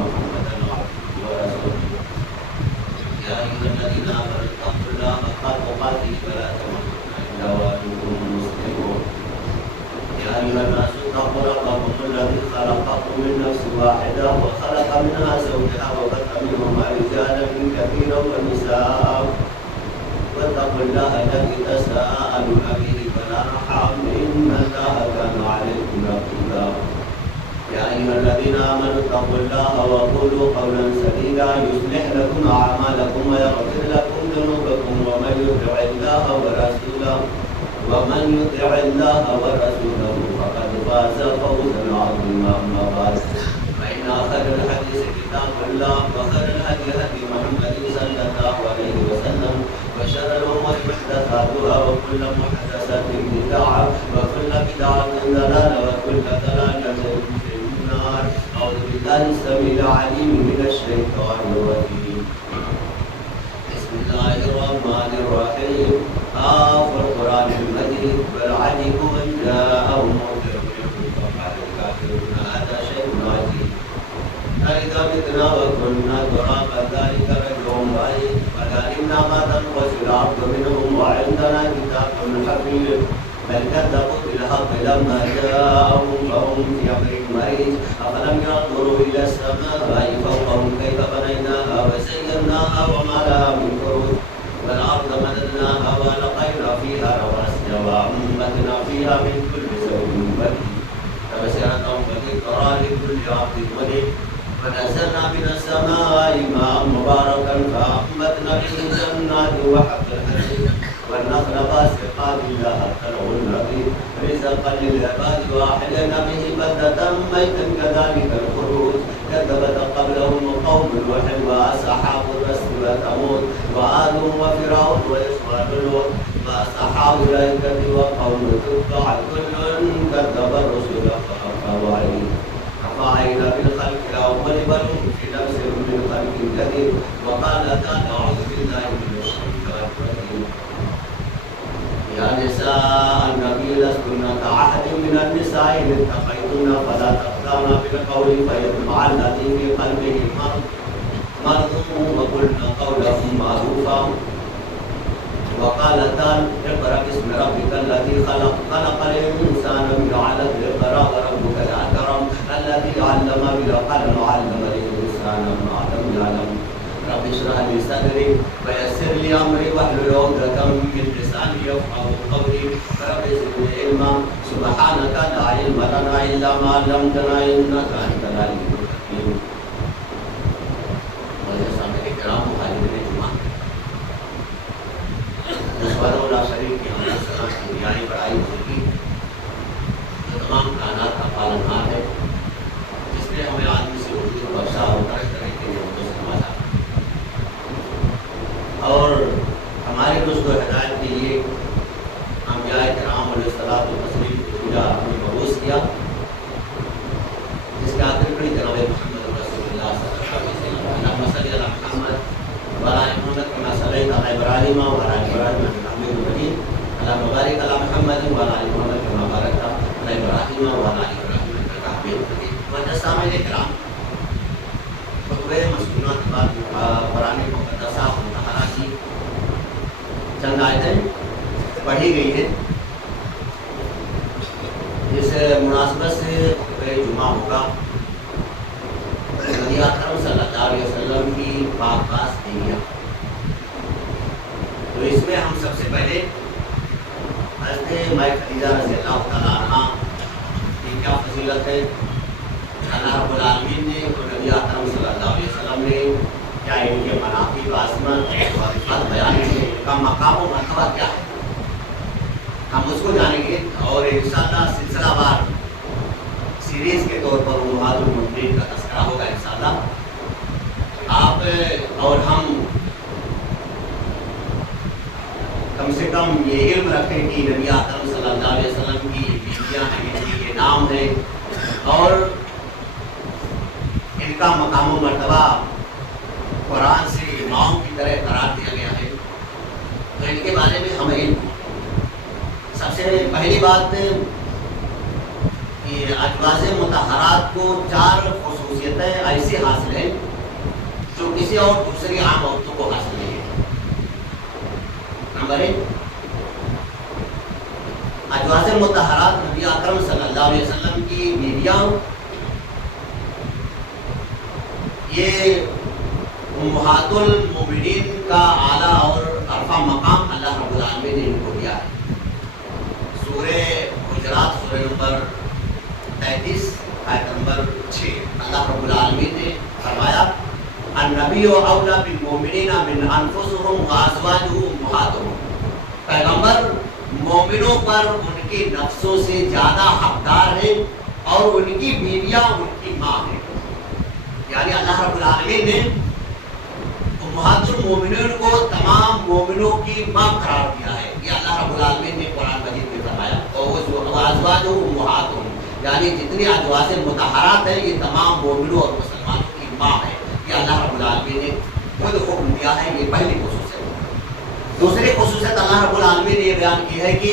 محمدا عبده ورسوله يا أيها الذين آمنوا اتقوا الله حق تقاته ولا تموتن إلا وأنتم مسلمون يا أيها الناس اتقوا ربكم الذي خلقكم من نفس واحدة وخلق منها زوجها وبث منهما رجالا كثيرا ونساء واتقوا الله الذي تساءلون به والأرحام إن الله كان عليكم رقيبا يا أيها الذين آمنوا اتقوا الله وقولوا قولا سديدا يصلح لكم أعمالكم ويغفر لكم ذنوبكم ومن يطع الله ورسوله فقد فاز فوزا عظيما أما بعد فإن خير الحديث كتاب الله وخير الهدي هدي محمد صلى الله عليه وسلم وشر الأمور محدثاتها وكل محدثة بدعة وكل بدعة ضلالة وكل ضلالة في النار أعوذ بالله السميع العليم من الشيطان الرجيم بسم الله الرحمن الرحيم والقرآن المجيد بل عجبوا أن جاءهم منذر منهم فقال الكافرون هذا شيء عجيب أإذا متنا وكنا ترابا ذلك رجع بعيد قد علمنا ما تنقص العبد منهم وعندنا كتاب حفيظ بل كذبوا بالحق لما جاءهم فهم في أمر مريض أفلم ينظروا إلى السماء فوقهم كيف بنيناها وزيناها وما لها من فروج والأرض مددناها وألقينا فيها رواسي وأنبتنا فيها من كل زوج بديع تبصرة وذكرى لكل عبد منيب ونزلنا من السماء ماء مباركا فأنبتنا به جنات وحب الحديد والنخل باسقات لها طلع نضيد رزقا للعباد وأحيينا به بلدة ميتا كذلك الخروج كذبت قبلهم قوم نوح وأصحاب الرس وثمود وعاد وفرعون وإخوان لوط وأصحاب الأيكة وقوم تبع كل كذب الرسل فأفعينا بالخلق الأول بل هم في نفس من خلق جديد وقال تعالى أعوذ بالله من الشيطان الرجيم يا نساء النبي لستن كأحد من النساء إن اتقيتن فلا تخضعن بالقول فيطمع الذي في قلبه مرض وقلن قولا معروفا وقال تعالى اقرأ باسم ربك الذي خلق الإنسان من علق اقرأ وربك الأكرم الذي علم بالقلم علم الإنسان ما لم يعلم رب اشرح لي صدري ويسر لي أمري واحلل عقدة من لساني يفقهوا قولي رب زدني علما سبحانك لا علم لنا إلا ما علمتنا إنك أنت العليم الحكيم. شریف کی ہمارا سلام کی بنیادی بڑائی ہوگی جو تمام کائنات کا پالن ہار ہے جس نے ہمیں آدمی سے اردو کو بخشا اور درج کرنے کے لیے اردو سے نوازا اور ہماری رشد و ہدایت کے لیے انبیاء کرام علیہ الصلوۃ والتسلیم کی پوجا ہم نے مبعوث کیا جس کے آخر کڑی جناب محمد رسول اللہ صلی اللہ علیہ وسلم اللہم صلی علی محمد وعلی آل محمد کما صلیت علی ابراہیم وعلی آل ابراہیم اللهم بارك على محمد وعلى ال محمد كما باركت على ابراهيم وعلى ال ابراهيم انك حميد مجيد. سامعین کرام، خطبہ مسکونہ کے بعد قرآن مقدسہ مطالعہ کی چند آیتیں پڑھی گئی ہیں. اس مناسبت سے خطبہ جمعہ ہوگا نبی اکرم صلی اللہ علیہ وسلم کی پاک باز دیویاں. تو اس میں ہم سب سے پہلے حضرت مائی خدیجہ رضی اللہ تعالیٰ عنہ کی کیا فضیلت ہے، اللہ رب العالمین نے اور نبی اکرم صلی اللہ علیہ وسلم نے کیا ان کے مناقب عظمت اور عزت بیان کی، ان کا مقام و مرتبہ کیا ہے، ہم اس کو جانیں گے. اور انشاءاللہ سلسلہ وار سیریز کے طور پر امہات المؤمنین کا تذکرہ ہوگا انشاءاللہ. آپ اور ہم کم سے کم یہ علم رکھیں کہ نبی اکرم صلی اللہ علیہ وسلم کی بیویاں ہیں، یہ نام ہے اور ان کا مقام و مرتبہ قرآن سے ماؤں کی طرح قرار دیا گیا ہے. تو ان کے بارے میں ہمیں سب سے پہلی بات کہ ازواج مطہرات کو 4 خصوصیتیں ایسی حاصل ہیں جو کسی اور دوسری عام عورتوں کو حاصل نہیں ہے. نمبر 1، ازواج مطہرات نبی اکرم صلی اللہ علیہ وسلم کی بیویاں یہ امہات المومنین کا اعلیٰ اور عرفہ مقام اللہ رب العالمین نے ان کو دیا ہے. سورہ حجرات سورہ نمبر 33 آیت نمبر 6 اللہ رب العالمین نے فرمایا النبی اولیٰ بالمؤمنین من انفسہم وازواجہ امہاتہم. پیغمبر مومنوں پر ان کے نفسوں سے زیادہ حقدار ہیں اور ان کی بیویاں ان کی ماں ہیں. یعنی اللہ رب العالمین نے امہات المومنین کو تمام مومنوں کی ماں قرار دیا ہے. یہ اللہ رب العالمین نے قرآن مجید میں فرمایا. اور ازواج امہاتہم یعنی جتنی ازواج مطہرات ہیں یہ تمام مومنوں اور مسلمانوں کی ماں ہے. یہ اللہ رب العالمین نے خود حکم دیا ہے. یہ پہلی خصوصیت. دوسری خصوصیت اللہ رب العالمین نے یہ بیان کی ہے کہ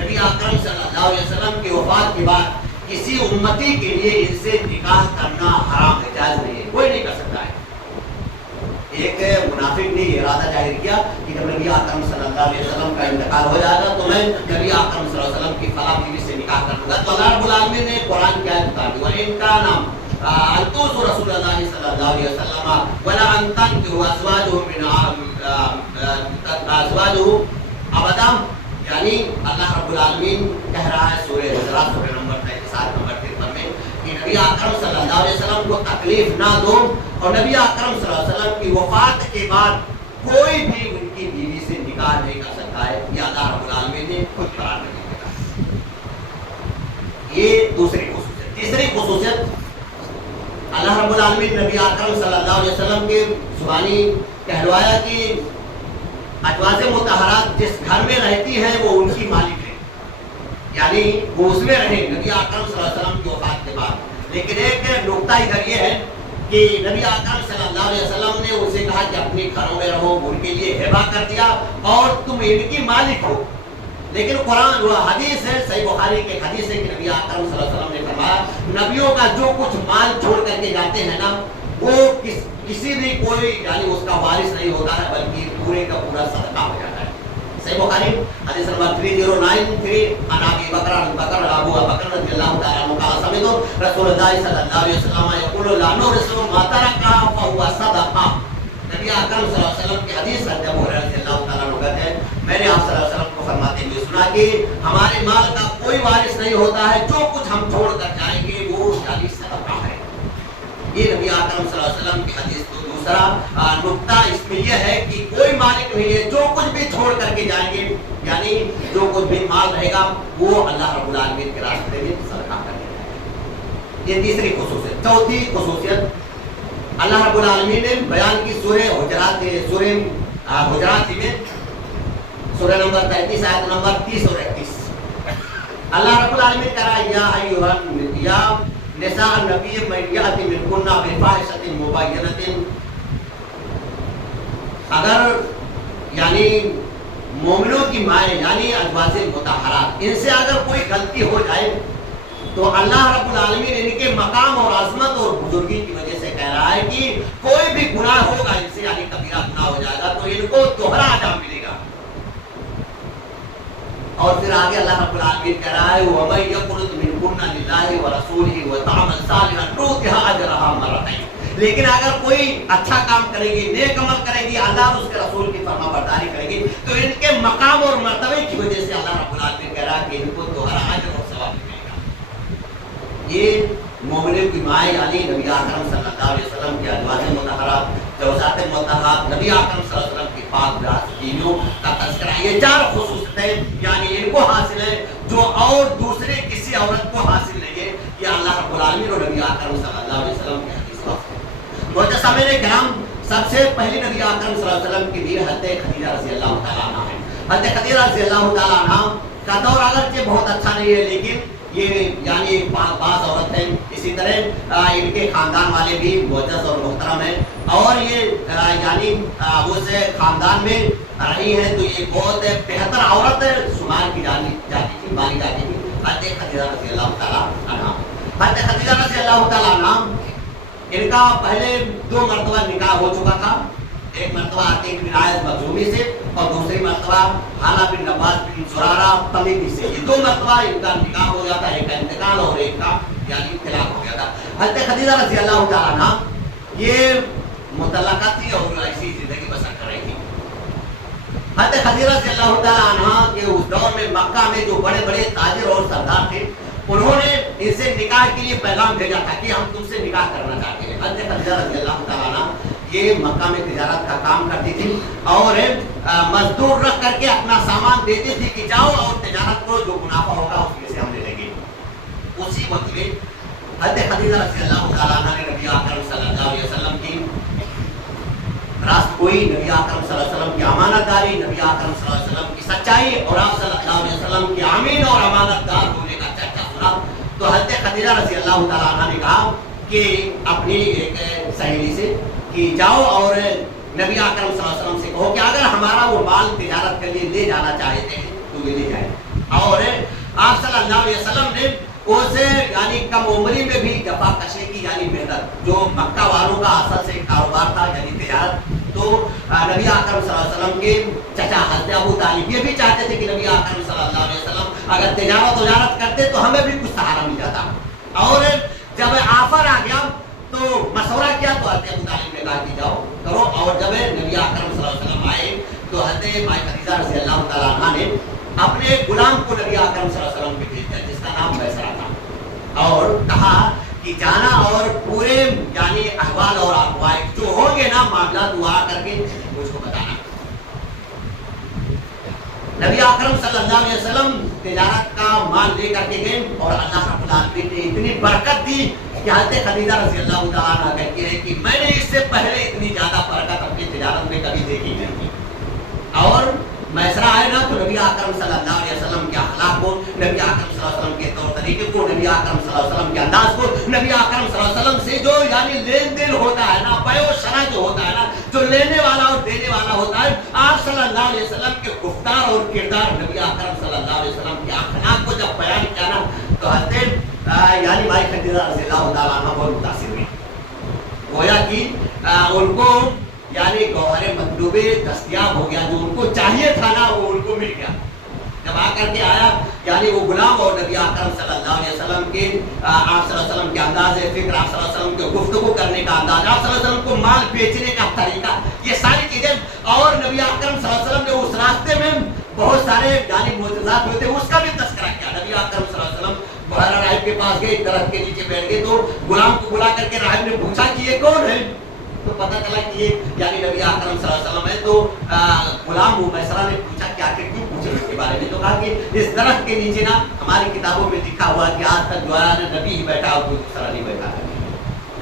نبی اکرم صلی اللہ علیہ وسلم کی وفات کے بعد کسی امتی کے لیے ان سے نکاح کرنا حرام ہے، جائز نہیں ہے، کوئی نہیں کر سکتا ہے. ایک منافق نے ارادہ ظاہر کیا کہ جب نبی اکرم صلی اللہ علیہ وسلم کا انتقال ہو جائے گا تو میں نبی اکرم صلی اللہ علیہ وسلم کی فلاں بیوی سے نکاح کر لوں گا. تو اللہ رب العالمین نے قرآن کی آیت اتار دی وَإِن كَانَ أَنْتُوزُوا رَسُولَ اللَّهِ صلی اللہ علیہ وسلم وَلَا أَن تَنْكِحُوا أَزْوَاجَهُ مِنْ أَزْوَاجِهِ أَبَدًا. یعنی اللہ رب العالمین کہہ رہا ہے سورہ حجرات سورہ نمبر 37 نمبر 53 میں کہ نبی اکرم صلی اللہ علیہ وسلم کو تکلیف نہ دو اور نبی اکرم صلی اللہ علیہ وسلم کی وفات کے بعد کوئی بھی ان کی بیوی سے نکاح نہیں کر سکتا ہے. یہ اللہ رب العالمین نے خود قرار دے دیا. یہ دوسری خصوصیت. تیسری خصوصیت اللہ رب العالمین نبی اکرم صلی اللہ علیہ وسلم کے زبانی کہلوایا کہ ازواج مطہرات جس گھر میں رہتی ہیں وہ ان کی مالک ہے، یعنی وہ اس میں رہے نبی اکرم صلی اللہ علیہ وسلم کی وفات کے بعد. لیکن ایک نقطہ ادھر یہ ہے کہ نبی اکرم صلی اللہ علیہ وسلم نے ان سے کہا کہ اپنے گھروں میں رہو، ان کے لیے ہبہ کر دیا اور تم ان کی مالک ہو. لیکن قرآن وہ حدیث ہے صحیح بخاری کے حدیث ہے کہ نبی اکرم صلی اللہ علیہ وسلم نے فرمایا نبیوں کا جو کچھ مال چھوڑ کر کے جاتے ہیں نا وہ کسی بھی کوئی یعنی اس کا وارث نہیں ہوتا ہے بلکہ پورے کا پورا صدقہ ہو جاتا ہے. صحیح بخاری حدیث نمبر 3093 عن ابی بکر ابو بکر رضی اللہ تعالی عنہ قال سمعت رسول اللہ صلی اللہ علیہ وسلم یقول لا نورث ما ترك فهو صدقہ. نبی اکرم صلی اللہ علیہ وسلم کی حدیث ہے ابو ہریرہ رضی اللہ تعالی عنہ کہتے ہیں میں نے آپ صلی اللہ علیہ وسلم کو فرماتے ہوئے سنا کہ ہمارے مال کا کوئی وارث نہیں ہوتا ہے، جو کچھ ہم چھوڑ کر جائیں گے وہ یعنی صدقہ ہے. یہ نبی اکرم صلی اللہ علیہ وسلم کی حدیث. تو دوسرا نقطہ اس میں یہ ہے کہ کوئی مالک نہیں ہے، جو کچھ بھی چھوڑ کر کے جائیں گے یعنی جو کچھ بھی مال رہے گا وہ اللہ رب العالمین کے راستے میں صدقہ کرے گا. یہ تیسری خصوصیت. چوتھی خصوصیت اللہ رب العالمین نے بیان کی سورہ حجرات میں سورہ نمبر 33 آیت نمبر 30 اور 31. اللہ رب العالمین کہہ رہا ہے یا نساء النبی من یأتی منکن بفاحشۃ مبینۃ. اگر یعنی مومنوں کی مائیں یعنی ازواج مطہرات ان سے اگر کوئی غلطی ہو جائے تو اللہ رب العالمین ان کے مقام اور عظمت اور بزرگی کی وجہ سے کہہ رہا ہے کہ کوئی بھی گناہ ہوگا ان سے یعنی کبیرہ گناہ ہو جائے گا تو ان کو دوہرا انعام ملے گا. اور پھر آگے اللہ رب العالمین کہہ رہا ہے وَمَن يَقْنُتْ مِنكُنَّ لِلَّهِ وَرَسُولِهِ وَتَعْمَلْ صَالِحًا نُؤْتِهَا أَجْرَهَا مَرَّتَيْنِ. لیکن اگر کوئی اچھا کام کرے گی، نیک عمل کرے گی، اللہ اور اس کے رسول کی فرما برداری کرے گی تو ان کے مقام اور مرتبے کی وجہ سے اللہ رب العالمین کہہ رہا ہے کہ ان کو دوہرا اجر اور ثواب ملے گا. یہ مومنین کی مائیں یعنی نبی اکرم صلی اللہ علیہ وسلم کی ازواج مطہرات زوجات مطہرات نبی اکرم صلی اللہ علیہ وسلم کی پاک بیویوں کا تذکرہ. یہ چار خصوصیتیں یعنی ان کو حاصل ہے جو اور دوسرے کسی عورت کو حاصل نہیں ہے. یہ اللہ رب العالمین اور نبی اکرم صلی اللہ علیہ وسلم کی حدیث ہے. سامعین کرام سب سے پہلی نبی اکرم صلی اللہ علیہ وسلم کی بیوی حضرت خدیجہ رضی اللہ تعالیٰ عنہ ہے. حضرت خدیجہ رضی اللہ تعالیٰ عنہ کا دور اگرچہ بہت اچھا نہیں ہے لیکن یہ یعنی بعض عورت ہیں. اسی طرح ان کے خاندان والے بھی معزز اور محترم ہیں اور یہ یعنی اس خاندان میں رہی ہیں تو یہ بہت بہتر عورت شمار کی جاتی تھی مانی جاتی تھی حضرت خدیجہ رضی اللہ تعالیٰ عنہ. حضرت خدیجہ رضی اللہ تعالیٰ عنہ ان کا پہلے 2 مرتبہ نکاح ہو چکا تھا، ایک مرتبہ عتیق بن عائض مخزومی سے اور دوسری مرتبہ حالہ بن عباس بن زرارہ تمیمی سے. یہ 2 مرتبہ ان کا نکاح ہو جاتا ہے، ایک کا انتقال اور ایک کا یعنی طلاق ہو گیا تھا. حضرت خدیجہ رضی اللہ تعالیٰ عنہ یہ مطلقہ تھی اور ایسی زندگی بسر کر رہی تھی. حضرت خدیجہ رضی اللہ تعالیٰ عنہ کے اس دور میں مکہ میں جو بڑے بڑے تاجر اور سردار تھے انہوں نے ان سے نکاح کے لیے پیغام بھیجا تھا کہ ہم تم سے نکاح کرنا چاہتے ہیں. حضرت خدیجہ رضی اللہ تعالیٰ عنہ یہ مکہ میں تجارت کا کام کرتی تھی اور مزدور رکھ کر کے اپنا سامان دیتی تھی کہ جاؤ اور تجارت کو جو منافع ہوگا اس میں سے ہم لے لیں گے. اسی وقت میں حضرت خدیجہ رضی اللہ تعالیٰ عنہ نے نبی اکرم صلی اللہ علیہ وسلم کی راست گوئی، نبی اکرم صلی اللہ علیہ وسلم کی امانت داری، نبی اکرم صلی اللہ علیہ وسلم کی سچائی اور آپ صلی اللہ علیہ وسلم کی امین اور امانت دار ہونے کا چرچا سنا. تو حضرت خدیجہ رضی اللہ تعالیٰ عنہ نے کہا کہ اپنی ایک سہیلی سے کہ جاؤ اور نبی اکرم صلی اللہ علیہ وسلم سے کہو کہ اگر ہمارا وہ مال تجارت کے لیے لے جانا چاہتے ہیں تو یہ لے جائیں. اور آپ صلی اللہ علیہ وسلم نے اسے یعنی کم عمری میں بھی جفا کشی کی یعنی محنت، جو مکہ والوں کا اصل سے کاروبار تھا یعنی تجارت، تو نبی اکرم صلی اللہ علیہ وسلم کے چچا حضرت ابو طالب یہ بھی چاہتے تھے کہ نبی اکرم صلی اللہ علیہ وسلم اگر تجارت کرتے تو ہمیں بھی کچھ سہارا مل جاتا. اور جب آفر آ گیا تو مشورہ کیا تو حضرت ابو طالب نے کہا کہ جاؤ کرو. اور جب نبی اکرم صلی اللہ علیہ وسلم آئے تو حضرت مائی خدیجہ رضی اللہ تعالیٰ عنہ نے اپنے غلام کو نبی اکرم صلی اللہ علیہ وسلم پہ بھیج دیا جس کا نام میسرہ تھا اور کہا کہ جانا اور پورے یعنی احوال اور اقوال جو ہوں گے نا معاملات وہ آ کر کے مجھ کو بتانا. نبی اکرم صلی اللہ علیہ وسلم تجارت کا مال لے کر کے گئے اور اللہ رب العالمین نے اتنی برکت دی کہ حضرت خدیجہ رضی اللہ تعالیٰ عنہ کہتی ہے کہ میں نے اس سے پہلے اتنی زیادہ برکت اپنی تجارت میں کبھی دیکھی نہیں تھی. اور میسرہ آئے نا تو نبی اکرم صلی اللہ علیہ وسلم کے اخلاق کو، نبی اکرم صلی اللہ علیہ وسلم کے طور طریقے کو، نبی اکرم صلی اللہ علیہ وسلم کے انداز کو، نبی اکرم صلی اللہ علیہ وسلم سے جو یعنی لین دین ہوتا ہے نا، بیع و شرع جو ہوتا ہے نا، جو لینے والا اور دینے والا ہوتا ہے، آپ صلی اللہ علیہ وسلم کے گفتار اور کردار، نبی اکرم صلی اللہ علیہ وسلم کے اخلاق کو جب بیان کیا نا تو حضرت یعنی بھائی خدیجہ رضی اللہ تعالیٰ عنہ بہت متاثر ہوئی. گویا کہ ان کو یعنی گوہر مطلوبے دستیاب ہو گیا، جو ان کو چاہیے تھا نا وہ ان کو مل گیا. جب آ کر کے آیا یعنی وہ غلام اور نبی اکرم صلی اللہ علیہ وسلم کے آپ صلی اللہ علیہ وسلم کے انداز فکر، آپ صلی اللہ علیہ وسلم کے گفتگو کرنے کا انداز، آپ صلی اللہ علیہ وسلم کو مال بیچنے کا طریقہ، یہ ساری چیزیں. اور نبی اکرم صلی اللہ علیہ وسلم نے اس راستے میں بہت سارے یعنی معجزات ہوئے تھے اس کا بھی تذکرہ کیا. نبی اکرم صلی اللہ علیہ وسلم بحیرہ راہب کے پاس گئے، درخت کے نیچے بیٹھ گئے تو غلام کو بلا کر کے راہب نے پوچھا کہ یہ کون ہے؟ تو پتہ چلا کہ یہ یعنی نبی اکرم صلی اللہ علیہ وسلم ہے. تو غلام میسرہ نے پوچھا کہ آخر کیوں پوچھے اس کے بارے میں؟ تو کہا کہ اس درخت کے نیچے نا ہماری کتابوں میں لکھا ہوا کہ آج تک جو ہے نبی ہی بیٹھا اور کوئی دوسرا نہیں بیٹھا ہے.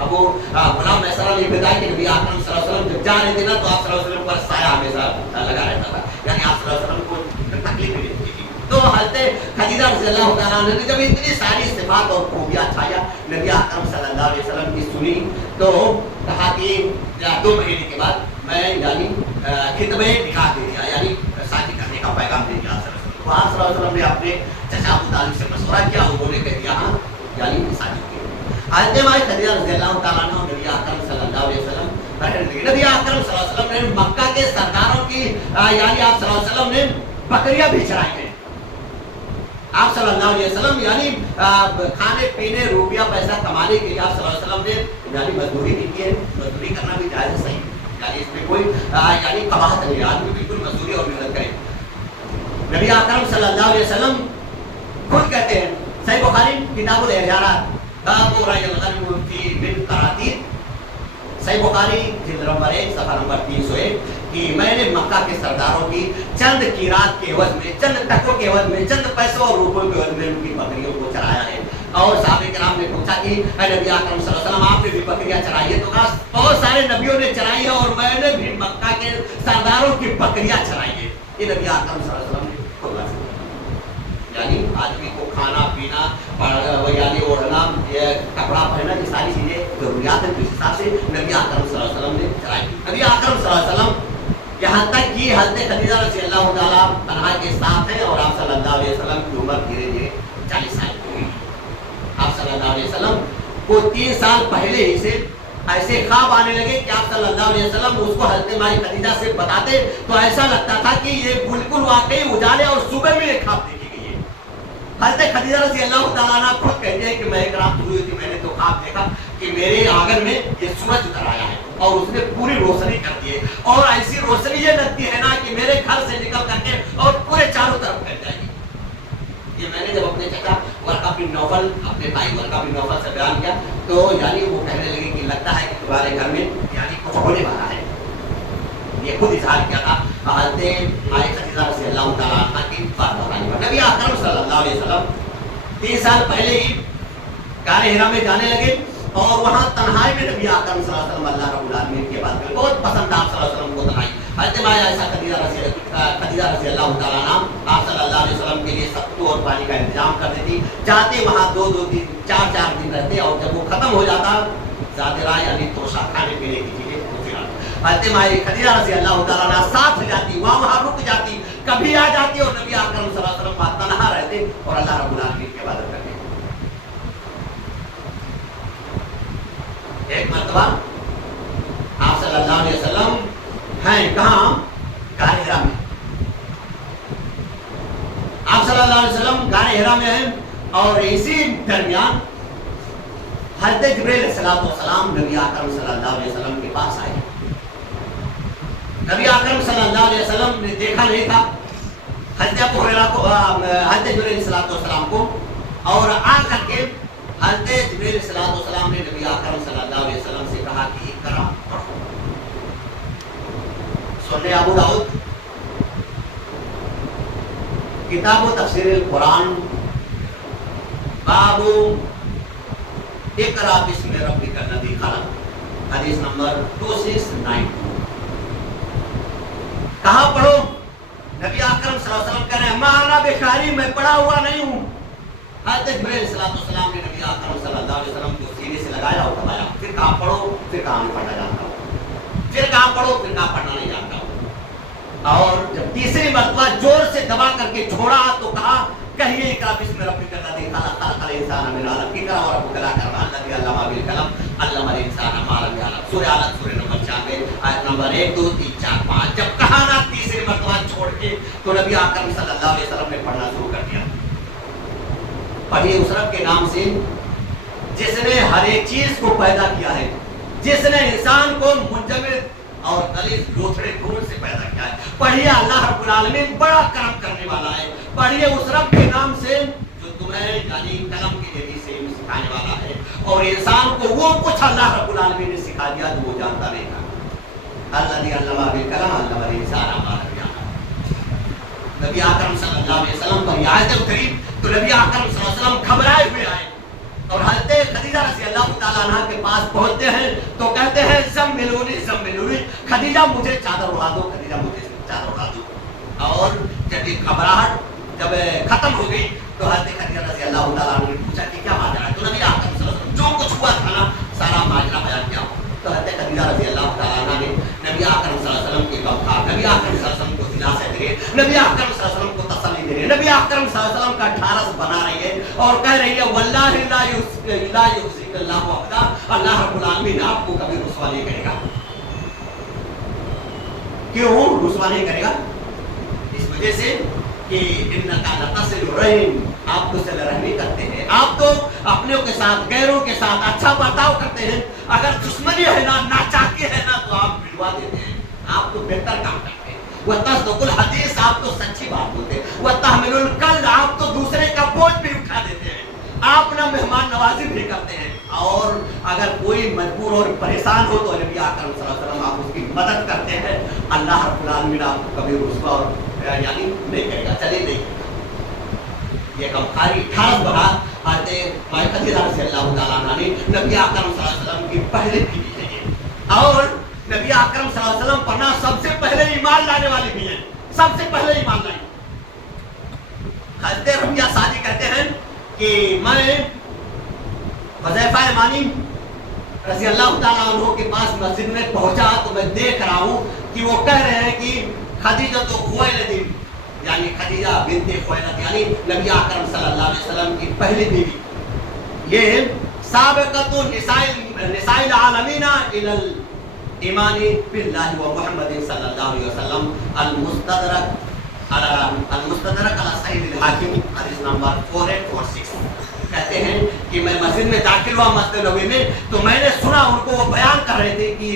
اب وہ غلام میسرہ نے بتایا کہ نبی اکرم صلی اللہ علیہ وسلم جب جا رہے تھے نا تو آپ صلی اللہ علیہ وسلم پر سایہ ہمیشہ لگا رہتا تھا، یعنی آپ صلی اللہ علیہ وسلم کو تکلیف نہیں ہوتی تھی. تو حضرت خدیجہ رضی اللہ تعالیٰ عنہ نے جب اتنی ساری صفات اور خوبیاں چھایا نبی اکرم صلی اللہ علیہ وسلم کی سنی تو کہا کہ 2 مہینے کے بعد میں یعنی خطبہ نکاح دے دیا، یعنی شادی کرنے کا پیغام دے دیا. تو آپ صلی اللہ علیہ وسلم نے اپنے چچا ابو طالب سے مشورہ کیا، انہوں نے کہہ دیا ہاں یعنی شادی کی. حضرت مائی خدیجہ رضی اللہ تعالیٰ عنہ نبی اکرم صلی اللہ علیہ وسلم نبی اکرم صلی اللہ علیہ وسلم نے مکہ کے سرداروں کی یعنی آپ صلی اللہ علیہ وسلم نے بکریاں بھی چرائی ہیں. آپ صلی اللہ علیہ وسلم یعنی کھانے پینے روپیہ پیسہ کمانے کے لیے آپ صلی اللہ علیہ وسلم نے یعنی مزدوری بھی کی ہے. مزدوری کرنا بھی جائز ہے، صحیح، یعنی اس میں کوئی یعنی قباحت نہیں ہے، آدمی بالکل مزدوری اور محنت کرے. نبی اکرم صلی اللہ علیہ وسلم خود کہتے ہیں صحیح بخاری کتاب الاحجارات باب رأی الغنم فی بالقراتین، صحیح بخاری جلد نمبر 1 صفحہ نمبر 301 کہ میں نے مکہ کے سرداروں کی چند قیراط کے عوض میں، چند ٹکوں کے عوض میں، چند پیسوں اور روپوں کے عوض میں ان کی بکریوں کو چرایا ہے. اور صحابہ کرام نے پوچھا کہ اے نبی اکرم صلی اللہ علیہ وسلم آپ نے بھی بکریاں چرائی ہے؟ تو کہا بہت سارے نبیوں نے چرائی ہے اور میں نے بھی مکہ کے سرداروں کی بکریاں چرائی ہے. یہ نبی اکرم صلی اللہ علیہ وسلم نے کھلا سے یعنی آدمی کو کھانا پینا یعنی اوڑھنا کپڑا پہننا یہ ساری چیزیں ضروریات ہیں، اس حساب سے نبی اکرم صلی اللہ علیہ وسلم نے چرائی. نبی اکرم صلی اللہ علیہ وسلم یہاں تک کہ حضرت خدیجہ رضی اللہ تعالیٰ عنہا کے ساتھ ہیں اور آپ صلی اللہ علیہ وسلم کی عمر دھیرے دھیرے 40 سال کی ہوئی. آپ صلی اللہ علیہ وسلم کو 3 سال پہلے ہی سے ایسے خواب آنے لگے کہ آپ صلی اللہ علیہ وسلم اس کو حضرت مائی خدیجہ سے بتاتے تو ایسا لگتا تھا کہ یہ بالکل واقعی اجالے اور صبح میں یہ خواب دیکھی گئی ہے. حضرت خدیجہ رضی اللہ تعالیٰ عنہ خود کہتے ہیں کہ میں ایک رات ہوئی تھی, میں نے تو خواب دیکھا کہ میرے آنگن میں یہ سورج اتر آیا ہے اور اس نے پوری روشنی کر دی ہے, اور ایسی روشنی یہ لگتی ہے نا کہ میرے گھر سے نکل کر کے اور پورے چاروں طرف پھیل جائے گی. یہ میں نے جب اپنے چچا ورقہ بن نوفل, اپنے بھائی ورقہ بن نوفل سے بیان کیا تو یعنی وہ کہنے لگے کہ لگتا ہے کہ تمہارے گھر میں یعنی کچھ ہونے والا ہے. یہ خود اظہار کیا تھا حضرت مائی خدیجہ رضی اللہ تعالیٰ عنہ کی بات بتانے پر. نبی اکرم صلی اللہ علیہ وسلم 3 سال پہلے ہی غار حرا میں جانے لگے اور وہاں تنہائی میں نبی اکرم صلی اللہ علیہ وسلم اللہ رب العالمین کی بات کریں, بہت پسند آپ صلی اللہ علیہ وسلم کو تنہائی. حضرت مائی عائشہ خدیجہ رضی اللہ تعالیٰ عنہ آپ صلی اللہ علیہ وسلم کے لیے ستو اور پانی کا انتظام کر دیتی, جاتے وہاں 2-2 دن 4-4 دن رہتے اور جب وہ ختم ہو جاتا زادرہ یعنی توشہ کھانے پینے کی چیزیں حضرت مائی خدیجہ رضی اللہ تعالیٰ عنہ ساتھ جاتی, وہاں رک جاتی, کبھی آ جاتی اور نبی اکرم صلی اللہ علیہ وسلم وہاں تنہا رہتے اور اللہ رب العالمین کی عبادت کرتے. ایک مرتبہ آپ صلی اللہ علیہ وسلم ہیں کہاں, غار حرا میں. آپ صلی اللہ علیہ وسلم غار حرا میں ہیں اور اسی درمیان حضرت جبرائیل علیہ السلام نبی اکرم صلی اللہ علیہ وسلم کے پاس آئے. نبی اکرم صلی اللہ علیہ وسلم نے دیکھا نہیں تھا حضرت ابو ہریرہ کو, حضرت جبرائیل علیہ السلام کو, اور آ کر کے حضرت جبرائیل علیہ السلام نے نبی اکرم صلی اللہ علیہ وسلم سے کہا کہ اقرا پڑھو. سنن ابو داؤد کتاب و تفسیر القرآن باب اقرا بسم ربک الذی خلق حدیث نمبر 2692. کہاں پڑھو؟ نبی اکرم صلی اللہ علیہ وسلم کہہ رہے ہیں مانا بخاری, میں پڑھا ہوا نہیں ہوں. حضرت جبرائیل علیہ السلام نے نبی اکرم صلی اللہ علیہ وسلم کو سینے سے لگایا اور فرمایا پھر کہاں پڑھو, پھر کہاں نہیں پڑھنا جانتا ہوں, پھر کہاں پڑھو, پھر کہاں پڑھنا نہیں جانتا ہوں. اور جب تیسری مرتبہ زور سے دبا کر کے چھوڑا تو کہا کہیے اقرا بسم ربک الذی خلق خلق الانسان من علق اقرا وربک الاکرم الذی علم بالقلم علم الانسان ما لم یعلم. سورہ علق سورہ نمبر 96 آیت نمبر 1 2 3 4 5. جب کہا نا تیسری مرتبہ چھوڑ کے تو نبی اکرم صلی اللہ علیہ وسلم نے پڑھنا شروع کر دیا. پڑھیے اس رب کے نام سے جس نے ہر ایک چیز کو پیدا کیا ہے, جس نے انسان کو منجمد اور غلیظ لوتھڑے خون سے پیدا کیا ہے. پڑھیے اللہ رب العالمین بڑا کرم کرنے والا ہے. پڑھیے اس رب کے نام سے جو تمہیں یعنی قلم کی ذریعے سے سکھانے والا ہے, اور انسان کو وہ کچھ اللہ رب العالمین نے سکھا دیا جو وہ جانتا نہیں تھا. الذی علم بالقلم علم الانسان ما لم یعلم. نبی اکرم صلی اللہ علیہ وسلم پر یہ آیت اتری تو نبی اکرم صلی اللہ علیہ وسلم گھبرائے ہوئے آئے اور حضرت خدیجہ رضی اللہ تعالیٰ عنہ کے پاس پہنچتے ہیں تو کہتے ہیں زملونی زملونی, خدیجہ مجھے چادر اڑا دو, خدیجہ مجھے چادر اڑا دو. اور جب یہ گھبراہٹ جب ختم ہو گئی تو حضرت خدیجہ رضی اللہ تعالیٰ عنہ نے پوچھا کہ کیا ماجرا ہے. تو نبی اکرم صلی اللہ علیہ وسلم جو کچھ ہوا تھا نا سارا ماجرا بیان کیا. تو حضرت خدیجہ رضی اللہ تعالیٰ عنہ نے نبی اکرم صلی اللہ علیہ وسلم کے غمخوار, نبی اکرم صلی اللہ علیہ وسلم کو دلاسا دے رہے, نبی اکرم صلی اللہ علیہ وسلم کو تسلی دے رہے, نبی اکرم صلی اللہ علیہ وسلم کا ڈھارس بنا رہی ہے اور کہہ رہی ہے واللہ لا یخزیک اللہ وحدہ, اللہ رب العالمین آپ کو کبھی رسوا نہیں کرے گا. کیوں رسوا نہیں کرے گا؟ اس وجہ سے کہ انکا لتصل الرحم, آپ تو صلہ رحمی کرتے ہیں, آپ تو اپنوں کے ساتھ غیروں کے ساتھ اچھا برتاؤ کرتے ہیں. اگر دشمنی ہے نا, ناچاکی ہے نا تو آپ ملوا دیتے ہیں, آپ تو بہتر کام کرتے ہیں. وتصدق الحدیث, آپ تو سچی بات بولتے ہیں. وتحمل الکل, آپ تو دوسرے کا بوجھ بھی اٹھا دیتے ہیں. آپ نا مہمان نوازی بھی کرتے ہیں. اور اگر کوئی مجبور اور پریشان ہو تو نبی اکرم صلی اللہ علیہ وسلم آپ اس کی مدد کرتے ہیں. اللہ رب العالمین آپ کو کبھی رسوا اور یعنی نہیں کرے گا, چلیے نہیں. یہ غمخواری ٹھارس بڑھا حضرت مائی خدیجہ رضی اللہ تعالیٰ عنہ نے نبی اکرم صلی اللہ علیہ وسلم کی پہلے بیوی ہے یہ, اور نبی اکرم صلی اللہ علیہ وسلم پر سب سے پہلے ایمان لانے والی بھی ہیں, سب سے پہلے ایمان لائی. حضرت ربیہ سعدی کہتے ہیں کہ میں حذیفہ یمانی رضی اللہ تعالیٰ عنہ کے پاس مسجد میں پہنچا تو میں دیکھ رہا ہوں کہ وہ کہہ رہے ہیں کہ خدیجہ تو خویلد, یعنی خدیجہ بنت خویلد یعنی نبی اکرم صلی اللہ علیہ وسلم کی پہلی بیوی. یہ سابقۃ النساء نساء العالمین الی الایمان باللہ و محمد صلی اللہ علیہ وسلم المستدرک علی صحیح الحاکم حدیث نمبر 4846. کہتے ہیں کہ میں مسجد میں داخل ہوا مسجد نبوی میں تو میں نے سنا ان کو وہ بیان کر رہے تھے کہ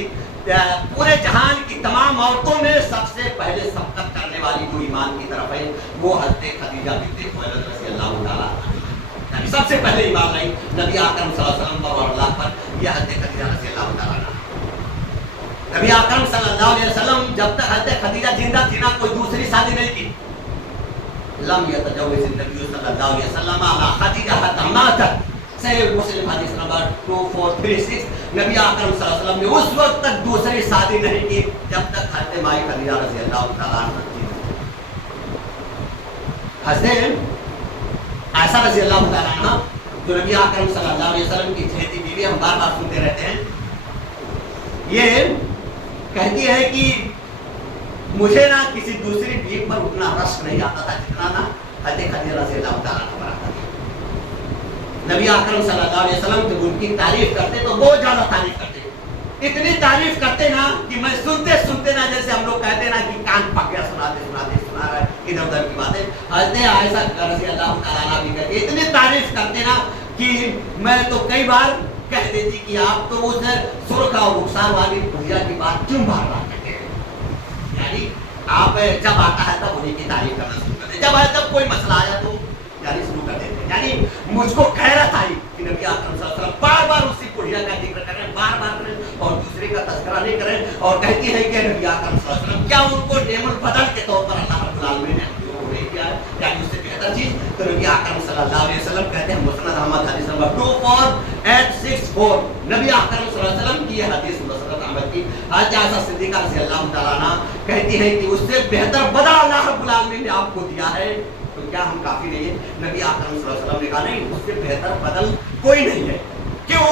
پورے جہان کی تمام عورتوں میں سب سے پہلے سبقت کرنے والی جو ایمان کی طرف ہے وہ حضرت خدیجہ بنت خویلد رضی اللہ تعالیٰ عنہا، سب سے پہلے ایمان لائی نبی اکرم صلی اللہ علیہ وسلم پر اور اللہ پر، یہ حضرت خدیجہ رضی اللہ تعالیٰ عنہا. نبی اکرم صلی اللہ علیہ وسلم جب تک حضرت خدیجہ زندہ تھی نا کوئی دوسری شادی نہیں کی. لم يتجوز النبي صلی اللہ علیہ وسلم على خدیجہ حتی ماتت. صحیح مسلم حدیث نمبر 2436. نبی اکرم صلی اللہ علیہ وسلم نے اس وقت تک دوسری شادی نہیں کی جب تک حضرت مائی خدیجہ رضی اللہ تعالیٰ عنہ تھی. حضرت عائشہ رضی اللہ تعالیٰ عنہ جو نبی اکرم صلی اللہ علیہ وسلم کی چہیتی بیوی، ہم بار بار سنتے رہتے ہیں، یہ کہتی ہے کہ مجھے نہ کسی دوسری بیوی پر اتنا رشک نہیں آتا تھا جتنا نہ حضرت خدیجہ رضی اللہ تعالیٰ عنہ پر آتا تھا. نبی اکرم صلی اللہ علیہ وسلم جب ان کی تعریف کرتے تو بہت زیادہ تعریف کرتے، اتنی تعریف کرتے نا کہ میں سنتے سنتے نا جیسے ہم لوگ کہتے نا کہ کان پک گیا سنا رہا ہے ادھر ادھر کی باتیں. حضرت عائشہ رضی اللہ تعالیٰ عنہ بھی کہتے، اتنی تعریف کرتے نا کہ میں تو کئی بار کہہ دیتی کہ آپ تو اس سرخ اور رخسار والی بھیا کی بات کیوں بار بار کہتے ہیں. یعنی آپ جب آتا ہے تب انہیں کی تعریف کرنا شروع کر دیتے، جب آئے تب کوئی مسئلہ آیا تو یعنی شروع کر دیتے. یعنی مجھ کو غیرت آئی کہ نبی اکرم صلی اللہ علیہ وسلم بار بار اسی بڑھیا کا ذکر کریں، بار بار کریں اور دوسرے کا تذکرہ نہیں کریں، اور کہتی ہے کہ نبی اکرم صلی اللہ علیہ وسلم کیا ان کو نعم البدل کے طور پر اللہ رب العالمین نے جو نہیں کیا ہے یعنی اس سے بہتر چیز. تو نبی اکرم صلی اللہ علیہ وسلم کہتے ہیں مسند احمد حدیث نمبر 2864 نبی اکرم صلی اللہ علیہ وسلم کی یہ حدیث مسند احمد کی حضرت عائشہ صدیقہ رضی اللہ تعالیٰ عنہ کہتی ہے کہ اس سے بہتر بدل اللہ رب العالمین نے آپ کو دیا ہے تو کیا ہم کافی نہیں ہیں؟ نبی اکرم صلی اللہ علیہ وسلم نے کہا نہیں، اس سے بہتر بدل کوئی نہیں ہے. کیوں؟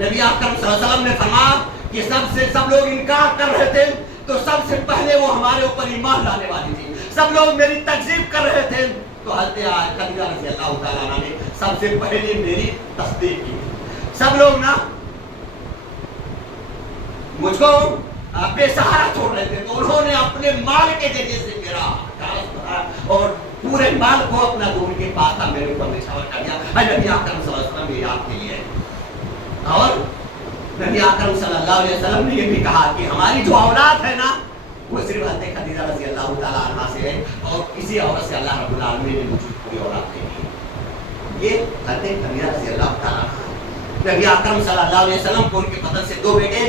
نبی اکرم صلی اللہ علیہ وسلم نے فرمایا کہ سب لوگ انکار کر رہے تھے تو سب سے پہلے وہ ہمارے اوپر ایمان لانے والی تھی. سب لوگ میری تکذیب کر رہے تھے تو حضرت خدیجہ رضی اللہ تعالیٰ عنہ نے سب سے پہلے میری تصدیق کی. سب لوگ نا مجھ کو بے سہارا چھوڑ رہے تھے تو انہوں نے اپنے مال کے ذریعے سے میرا اور پورے مال کو اپنا دور کے پاس تھا میرے اوپر نشاور کر دیا. نبی اکرم صلی اللہ علیہ وسلم یہ آپ کے لیے ہے. اور نبی اکرم صلی اللہ علیہ وسلم نے یہ بھی کہا کہ ہماری جو اولاد ہے نا وہ صرف حضرت خدیجہ رضی اللہ تعالیٰ عنہ سے ہے اور کسی عورت سے اللہ رب العالمین نے مجھے کوئی اولاد نہیں دی. یہ حضرت خدیجہ رضی اللہ تعالیٰ عنہ. نبی اکرم صلی اللہ علیہ وسلم کو ان کے بدن سے 2 بیٹے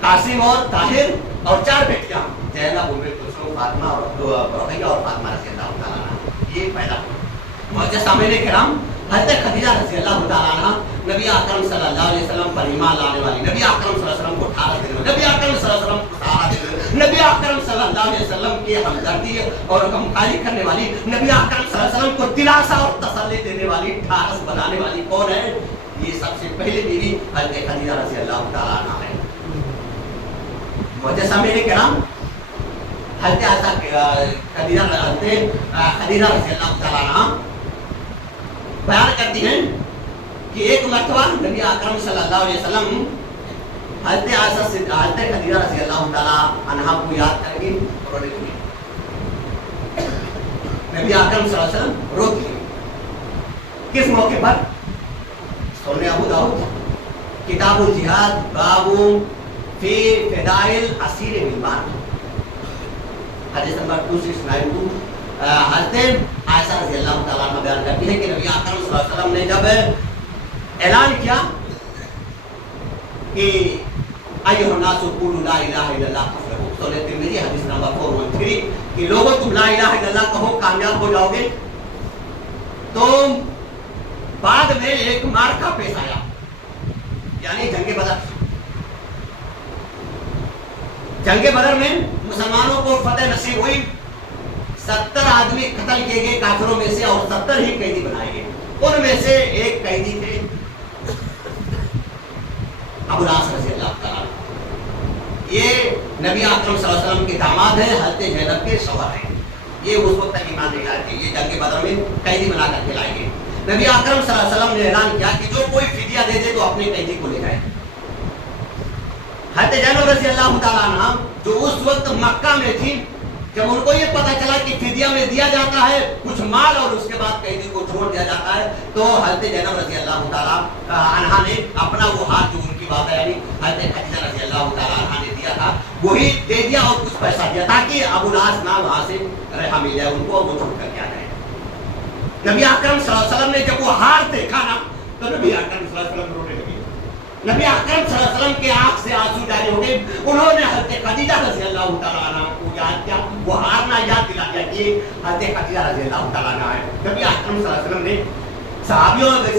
قاسم اور طاہر اور 4 بیٹیاں زینب ام کلثوم فاطمہ اور رقیہ اور فاطمہ رضی اللہ تعالیٰ عنہ یہ پیدا ہوئے. معزز سامعین کرام حضرت خدیجہ رضی اللہ تعالیٰ عنہ نبی اکرم صلی اللہ علیہ وسلم پر ایمان لانے والی، نبی اکرم صلی اللہ علیہ وسلم کو 18 دن میں، نبی اکرم صلی اللہ علیہ وسلم کو سہارا دینے والی، نبی اکرم صلی اللہ علیہ وسلم کی ہمدردی اور غمخواری کرنے والی، نبی اکرم صلی اللہ علیہ وسلم کو دلاسا اور تسلی دینے والی، ٹھارس بنانے والی کون ہے؟ یہ سب سے پہلے بیوی حضرت خدیجہ رضی اللہ تعالیٰ عنہ ہے. معزز سامعین کرام حضرت خدیجہ رضی اللہ تعالیٰ عنہ بیان کرتی ہیں کہ ایک مرتبہ نبی اکرم صلی اللہ علیہ وسلم حضرت خدیجہ رضی اللہ تعالیٰ عنہ کو یاد کر کے رونے لگی. نبی اکرم صلی اللہ علیہ وسلم روتی ہیں. کس موقع پر؟ سنن ابو داؤد کتاب الجہاد باب فی فدائل اسیر غلمان حدیث نمبر 2692 حضرت عائشہ رضی اللہ تعالیٰ عنہ بیان کرتی ہے کہ نبی اکرم صلی اللہ علیہ وسلم نے جب اعلان کیا کہ ایھا الناس قولوا لا الہ الا اللہ تفلحوا، سنن ترمذی حدیث نمبر 413 کہ لوگوں تم لا الہ الا اللہ کہو کامیاب ہو جاؤ گے. تو بعد میں ایک معرکہ پیش آیا یعنی جنگ بدر. جنگ بدر میں مسلمانوں کو فتح نصیب ہوئی. 70 آدمی قتل کیے گئے کافروں میں سے اور 70 ہی قیدی بنائے گئے. ان میں سے ایک قیدی تھے ابو العاص رضی اللہ تعالیٰ. یہ نبی اکرم صلی اللہ علیہ وسلم کے داماد ہیں، حضرت زینب کے شوہر ہیں. یہ اس وقت تک ایمان نہیں لائے تھے. یہ جنگ بدر میں قیدی بنا کر کے لائے گئے. نبی اکرم صلی اللہ علیہ وسلم نے اعلان کیا کہ جو کوئی فدیہ دے دے تو اپنے قیدی کو لے جائے. حضرت زینب رضی اللہ تعالیٰ عنہ جو اس وقت مکہ میں تھی، جب ان کو یہ پتا چلا کہ فدیہ میں دیا جاتا ہے کچھ مال اور اس کے بعد قیدی کو چھوڑ دیا جاتا ہے، تو حضرت زینب رضی اللہ تعالیٰ عنہ نے اپنا وہ ہاتھ جو ان کی بات ہے یعنی حضرت خدیجہ رضی اللہ تعالیٰ عنہ نے دیا تھا وہی دے دیا اور کچھ پیسہ دیا تاکہ ابو العاص نہ وہاں سے رہا مل جائے ان کو، وہ چھوڑ کر کے آ جائے۔ نبی اکرم صلی اللہ علیہ وسلم نے جب وہ ہار دیکھا نا تو نبی اکرم صلی اللہ علیہ وسلم رونے لگے، نبی اکرم صلی اللہ علیہ وسلم کے آنکھ سے آنسو جاری ہو گئے۔ انہوں نے حضرت خدیجہ رضی اللہ تعالیٰ عنہ کو یاد کیا، وہ ہارنا یاد دلا دیا کہ حضرت خدیجہ رضی اللہ تعالیٰ عنہ ہے۔ نبی اکرم صلی اللہ علیہ وسلم نے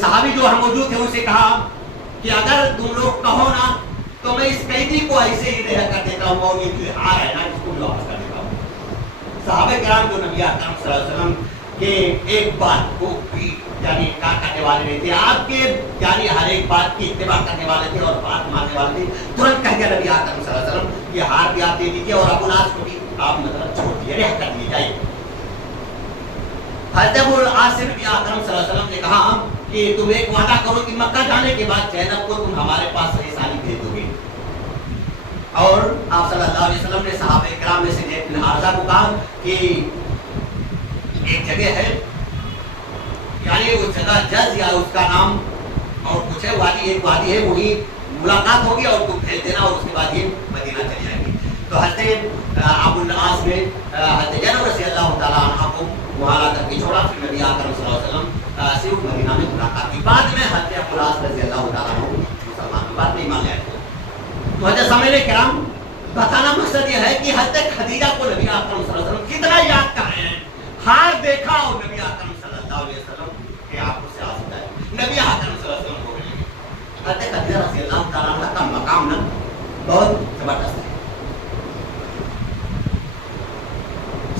صحابی جو ہم موجود تھے اسے کہا کہ اگر تم لوگ کہو نا تو میں اس قیدی کو ایسے ہی رہا کر دیتا ہوں اور یہ جو ہار ہے نا اس کو بھی واپس کر دیتا ہوں۔ صحابہ کرام جو نبی اکرم صلی اللہ علیہ وسلم کہ ایک بات کو بھی یعنی کہا کرنے والے نہیں تھے، آپ کے یعنی ہر ایک بات کی اتباع کرنے والے تھے اور بات ماننے والے تھے، ترنت کہہ دیا نبی اکرم صلی اللہ علیہ وسلم یہ ہار بھی آپ دے دیجیے اور ابو العاص کو بھی آپ مطلب چھوڑ دیجیے، رہا کر دیجیے جائیے۔ حضرت ابو العاص سے نبی اکرم صلی اللہ علیہ وسلم نے کہا کہ تم ایک وعدہ کرو کہ مکہ جانے کے بعد زینب کو تم ہمارے پاس صحیح سالی بھیج دو گے۔ اور آپ صلی اللہ علیہ وسلم نے صحابہ کرام میں سے زید بن حارثہ کو کہا کہ ایک جگہ ہے یعنی اس جگہ جز یا اس کا نام اور کچھ ہے وادی، ایک وادی ہے وہی ملاقات ہوگی اور تم بھیج دینا اور اس کے بعد یہ مدینہ چلی جائے گی۔ تو حضرت ابو العاص نے حضرت زینب رضی اللہ تعالیٰ عنہ کو وہاں لا کر کے چھوڑا، پھر نبی اکرم صلی اللہ علیہ وسلم سے مدینہ میں ملاقات کی۔ بعد میں حضرت ابو العاص رضی اللہ تعالیٰ عنہ مسلمان کی بات نہیں مان لیا۔ تو حضرت سامعین کرام بتانا مقصد یہ ہے کہ حضرت خدیجہ کو نبی اکرم صلی اللہ علیہ وسلم کتنا یاد کر رہے ہیں، ہار دیکھا اور نبی اکرم صلی اللہ علیہ وسلم کے آنکھوں سے آنسو آئے، نبی اکرم صلی اللہ علیہ وسلم کو ملے۔ حضرت خدیجہ رضی اللہ تعالیٰ عنہ کا مقام نا بہت زبردست ہے۔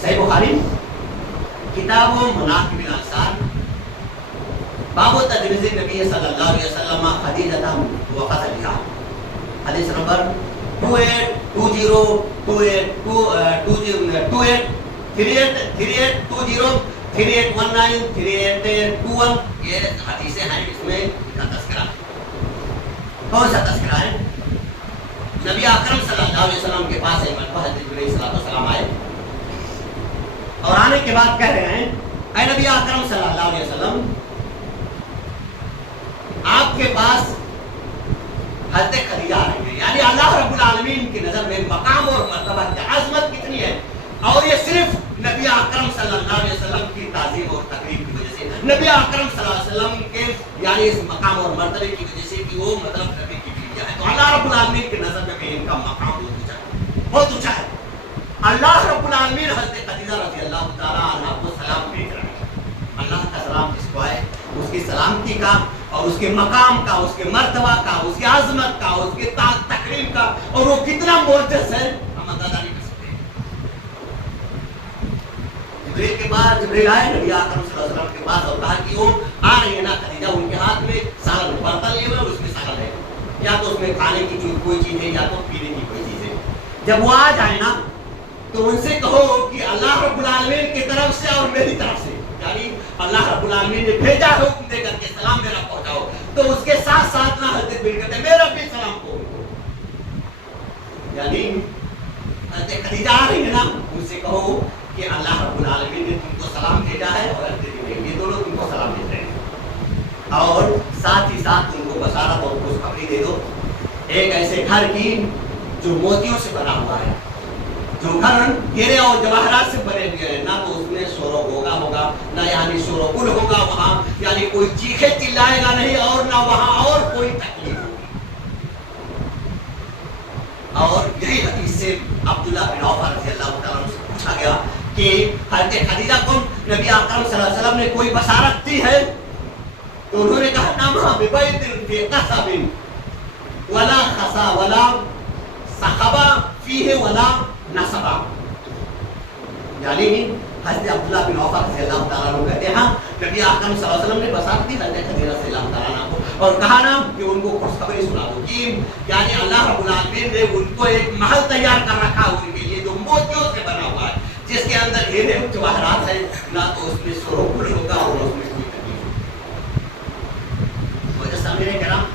صحیح بخاری کتاب مناقب الانصار باب تجویز نبی صلی اللہ علیہ وسلم خدیجہ و فضلها، حدیث نمبر 3820 یہ حدیثیں ہیں، اس میں کا تذکرہ کون سا تذکرہ ہے؟ نبی اکرم صلی اللہ علیہ وسلم کے پاس ایک مرتبہ حضرت جبرائیل علیہ السلام آئے اور آنے کے بعد کہہ رہے ہیں اے نبی اکرم صلی اللہ علیہ وسلم آپ کے پاس حضرت خدیجہ آ رہی ہے، یعنی اللہ رب العالمین کی نظر میں مقام اور مرتبہ کی عظمت کتنی ہے، اور یہ صرف نبی اکرم صلی اللہ علیہ وسلم کی تعظیم اور تقریب کی وجہ سے، نبی اکرم صلی اللہ علیہ وسلم کے یعنی اس مقام اور مرتبے کی وجہ سے کہ وہ مطلب نبی کی بیویاں ہیں، تو اللہ رب العالمین کی نظر میں ان کا مقام بہت اونچا ہے۔ اللہ رب العالمین حضرت خدیجہ رضی اللہ تعالیٰ عنہ کو سلام بھیج رہا ہے، اللہ کا سلام جس کو آئے اس کی سلامتی کا اور اس کے مقام کا، اس کے مرتبہ کا، اس کی عظمت کا، اس کے تقریم کا، اور وہ کتنا معجز ہے ہم اندازہ نہیں کر سکتے۔ جبریل کے بعد جبریل آئے نبی اکرم صلی اللہ علیہ وسلم کے پاس اور کہا کہ وہ آ رہی ہے نا خدیجہ، ان کے ہاتھ میں سالن برتن لیے ہوئے اور اس میں سالن ہے، یا تو اس میں کھانے کی کوئی چیز ہے یا تو پینے کی کوئی چیز ہے۔ جب وہ آ جائے نا تو ان سے کہو کہ اللہ رب العالمین کی طرف سے اور میری طرف سے، یعنی اللہ رب العالمین نے بھیجا ہے حکم دے کر کے سلام میرا پہنچاؤ، تو اس کے ساتھ ساتھ نہ حضرت بن کہتے میرا بھی سلام کو، یعنی حضرت خدیجہ آ رہی ہے نا ان سے کہو کہ اللہ رب العالمین نے تم کو سلام بھیجا ہے اور حضرت بن یہ دونوں تم کو سلام بھیج رہے ہیں، اور ساتھ ہی ساتھ ان کو بشارت اور خوشخبری دے دو ایک ایسے گھر کی جو موتیوں سے بنا ہوا ہے، جو گھر ہیرے اور جواہرات سے بنے ہوئے ہیں، نہ تو اس میں شور و غوغا ہوگا، نہ یعنی شور و غل ہوگا وہاں، یعنی کوئی چیخے چلائے گا نہیں، اور نہ وہاں اور کوئی تکلیف ہوگی۔ اور یہی حدیث سے عبداللہ بن عوف رضی اللہ تعالیٰ عنہ سے پوچھا گیا کہ حضرت خدیجہ کو نبی اکرم صلی اللہ علیہ وسلم نے کوئی بشارت دی ہے؟ تو انہوں نے کہا نعم ببیت فی قصب ولا خصا ولا صخبہ فیہ ولا نصبہ، یعنی حضرت عبداللہ بن عوف رضی اللہ تعالیٰ عنہ کہتے ہیں ہاں نبی اکرم صلی اللہ علیہ وسلم نے بشارت دی حضرت خدیجہ رضی اللہ تعالیٰ عنہ کو، اور کہا نا کہ ان کو خوشخبری سنا دو کہ یعنی اللہ رب العالمین نے ان کو ایک محل تیار کر رکھا ان کے لیے جو موتیوں سے بنا ہوا ہے، جس کے اندر ہیرے جواہرات ہیں، نہ تو اس میں شور و غل ہوگا اور اس میں کوئی تکلیف ہوگی۔ وجہ سامنے کرام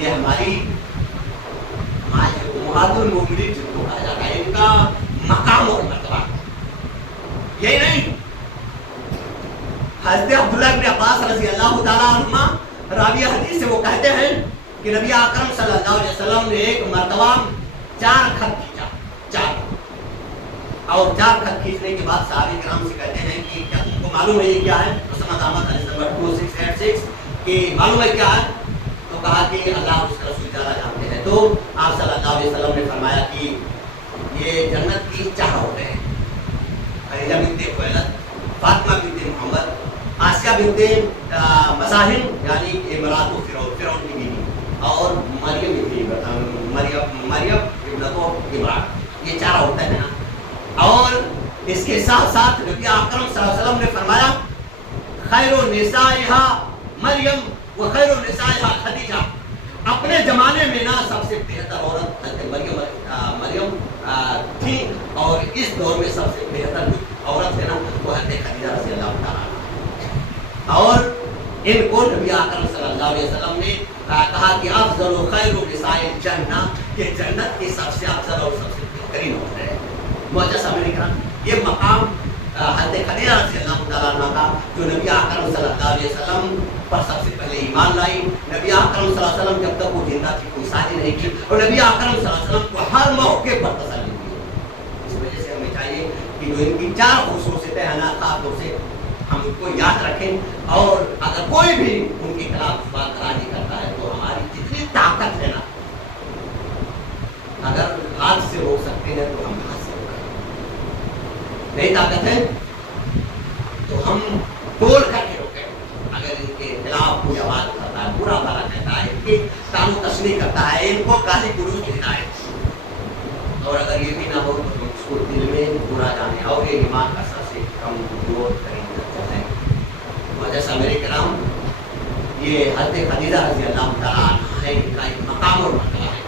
یہ ہماری ماں ہے المؤمنین جن کو کہا جاتا ہے، ان کا مقام اور مرتبہ یہی نہیں. حضرت عبداللہ بن عباس رضی اللہ تعالیٰ عنہما راوی حدیث سے وہ کہتے ہیں کہ نبی اکرم صلی اللہ علیہ وسلم نے ایک مرتبہ 4 خط کھینچا، 4 اور 4 خط کھینچنے کے بعد صحابہ کرام سے کہتے ہیں کہ کیا تم کو معلوم ہے یہ کیا ہے؟ مسند احمد حدیث نمبر 2686 کہ معلوم ہے کیا ہے؟ تو کہا کہ اللہ اور اس کا رسول زیادہ جانتے ہیں. تو آپ صلی اللہ علیہ وسلم نے فرمایا کہ یہ جنت کی 4 عورتیں ہیں، خدیجہ بنت خویلد، فاطمہ بنت محمد، آسیہ بنت مزاحم یعنی امرات و فرعون کی بیوی، اور مریم ابنت عمران. یہ 4 عورتیں ہیں نا. اور اس کے ساتھ ساتھ نبی اکرم صلی اللہ علیہ وسلم نے فرمایا خیر النسائها مریم و خیر النسائها خدیجہ. اپنے زمانے میں نا سب سے بہتر عورت حضرت مریم تھی، اور اس دور میں سب سے بہتر عورت ہے نا وہ حضرت خدیجہ رضی اللہ تعالیٰ عنہا. اور ان کو نبی اکرم صلی اللہ علیہ وسلم نے کہا کہ افضل و خیر النساء الجنہ، کہ جنت کی سب سے افضل اور سب سے بہترین عورت ہے. معزز سامعین کرام، یہ مقام حضرت خدیجہ رضی اللہ تعالیٰ عنہ کا جو نبی اکرم صلی اللہ علیہ وسلم پر سب سے پہلے ایمان لائی. نبی اکرم صلی اللہ علیہ وسلم جب تک وہ زندہ تھی کوئی شادی نہیں کی، اور نبی اکرم صلی اللہ علیہ وسلم کو ہر موقع پر تسلی دی. اس وجہ سے ہمیں چاہیے کہ جو ان کی 4 خصوصیتیں ہیں نا خاص طور سے ہم ان کو یاد رکھیں، اور اگر کوئی بھی ان کے خلاف بات راضی کرتا ہے تو ہماری جتنی طاقت ہے نا، اگر ہاتھ سے روک سکتے ہیں تو ہم ہاتھ سے روکیں، نہیں طاقت ہے تو ہم توڑ کر کے روکیں. اگر ان کے خلاف کوئی آواز کرتا ہے، برا بھلا کہتا ہے، ان کی تانو تشنیع کرتا ہے، ان کو گالی گلوچ دیتا ہے، اور اگر یہ بھی نہ ہو تو ہم اس کو دل میں برا جانے اور یہ ایمان کا سب سے کم دور کریں. جیسا میرے کرام، یہ حضرت خدیجہ رضی اللہ تعالیٰ عنہ ہے، ان کا ایک مقام اور مرتبہ ہے.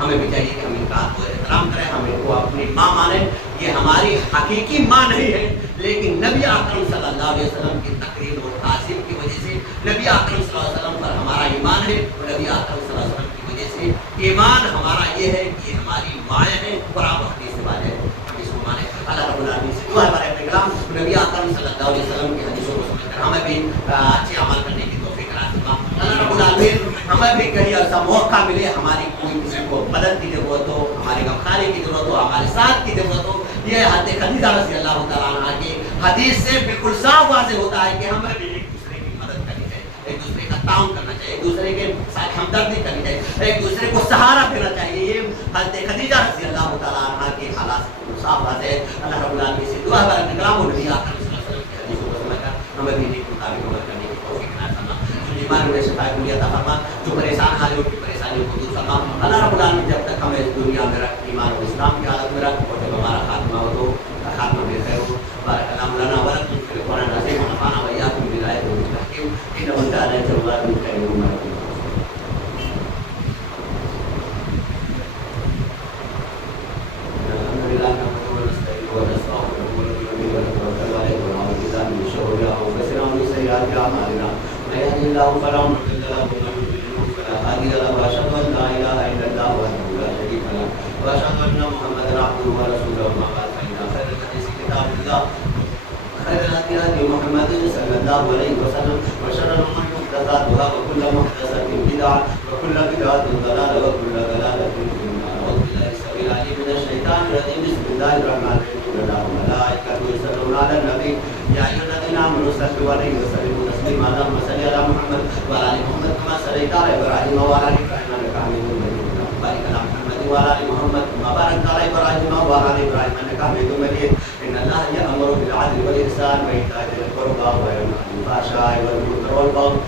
ہمیں بھی چاہیے کہ ہم ان کا احترام کریں، ہم ان کو اپنی ماں مانیں. یہ ہماری حقیقی ماں نہیں ہے، لیکن نبی اکرم صلی اللہ علیہ وسلم کی تقریر اور تعظیم کی وجہ سے نبی اکرم صلی اللہ علیہ وسلم پر ہمارا ایمان ہے، اور نبی اکرم صلی اللہ علیہ وسلم کی وجہ سے ایمان ہمارا یہ ہے کہ یہ ہماری مائیں ہیں اور آپ حدیث والے ہیں، ہم اس کو مانیں. اللہ رب العالمین سے دعا ہے ہمارے اپنے کلام نبی اکرم صلی اللہ علیہ وسلم کی حدیثوں کو سمجھ کر ہمیں بھی اچھے عمل کرنے کی توفیق عطا فرمائے. اللہ رب العالمین ہمیں بھی کہیں ایسا موقع ملے، ہماری کوئی کسی کو مدد کی ضرورت ہو، ہمارے غمخاری کی ضرورت ہو، ہمارے ساتھ کی ضرورت ہو. یہ حضرت خدیجہ رضی اللہ تعالیٰ عنہ کی حدیث سے بالکل صاف واضح ہوتا ہے کہ ہمیں بھی ایک دوسرے کی مدد کرنی چاہیے، ایک دوسرے کا تعاون کرنا چاہیے، ایک دوسرے کے ساتھ ہمدردی کرنی چاہیے، ایک دوسرے کو سہارا دینا چاہیے. یہ حضرت خدیجہ رضی اللہ تعالیٰ عنہ کے حالات سے صاف واضح ہے. اللہ رب العالمین سے دعا ہے کہ کلام نبی اکرم صلی اللہ علیہ وسلم کی حدیثوں کو سمجھ کر ہمیں بھی نیک مطابق عمل کرنے کی توفیق عطا فرما. جو بیمار ہوئے شفا عطا فرما، جو پریشان حال ان کی پریشانیوں کو دور فرما. اللہ رب العالمین جب تک ہمیں اس دنیا میں رکھ، ایمان اور اسلام کی حالت میں رکھ، اور جب ہمارا خاتمہ ہو تو خاتمہ بھی خیر ہو. بارک اللہ لنا ولکم فی القرآن العظیم ونفعنا وإياکم بالآیات والحکیم إنه كان توابا رحیما. الحمد لله نحمده ونستعينه ونستغفره ونؤمن به ونتوكل عليه ونعوذ بالله من شرور أنفسنا ومن سيئات أعمالنا. من يهده الله فلا مضل له ومن يضلل فلا هادي له. وأشهد أن لا إله إلا الله وحده لا شريك له وأشهد أن محمدا عبده ورسوله. أما بعد فإن خير الحديث كتاب الله، خير الهدي هدي محمد صلى الله عليه وسلم، وشر الأمور محدثاتها وكل محدثة بدعة وكل بدعة ضلالة وكل ضلالة في النار. أعوذ بالله السميع العليم من الشيطان الرجيم. بسم الله الرحمن الرحيم. إن الله وملائكته يصلون على النبي يا أيها الذين آمنوا صلوا عليه وسلموا تسليما. اللهم صل على محمد وعلى آل محمد كما صليت على إبراهيم وعلى آل إبراهيم إنك حميد مجيد. بارك على محمد وعلى آل محمد كما باركت على إبراهيم وعلى آل إبراهيم إنك حميد مجيد. إن الله يأمر بالعدل والإحسان وإيتاء ذي القربى وينهى عن الفحشاء والمنكر والبغي